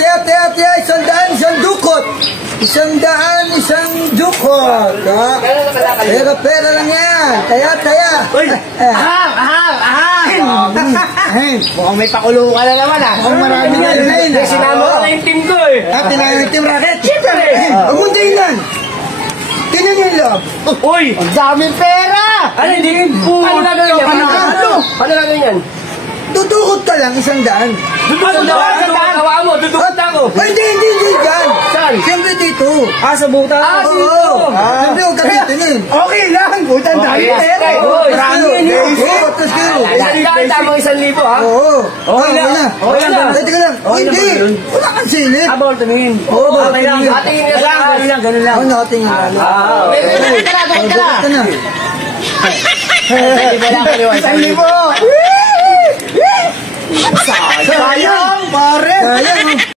tiya, 100, 1 dukot. 100, 1 dukot. Pera lang yan. Taya. Uy! Mukhang may pakulo ka na naman ah. Mukhang marami nga rin. Sinama ko na yung team ko eh. Tinanong yung team racket. Siyempre! Huwag mong tingnan. Tingnan niyo yung loob. Uy! Ang daming pera! Ano hindi? Paano gagawin yan? Paano gagawin yan? Dudukot ka lang, 100. Ano daw? Kawaan mo, dudukot ako. Ay, hindi dyan. Saan? Siyempre dito. Sa buta? Oo. Siyempre huwag ka titingin. Okay lang, butan dami pera. Marami yan yun. Tapos kayo. Tama 1,000 ha? Oo. Okay na. Okay lang. Teka lang. Hindi. Wala kang silip. Bawal tumingin. Oo, bawal Okay lang. tumingin. Ganun lang. Ako nakatingin. Ito na. 1,000! Sayang, pare! Sayang.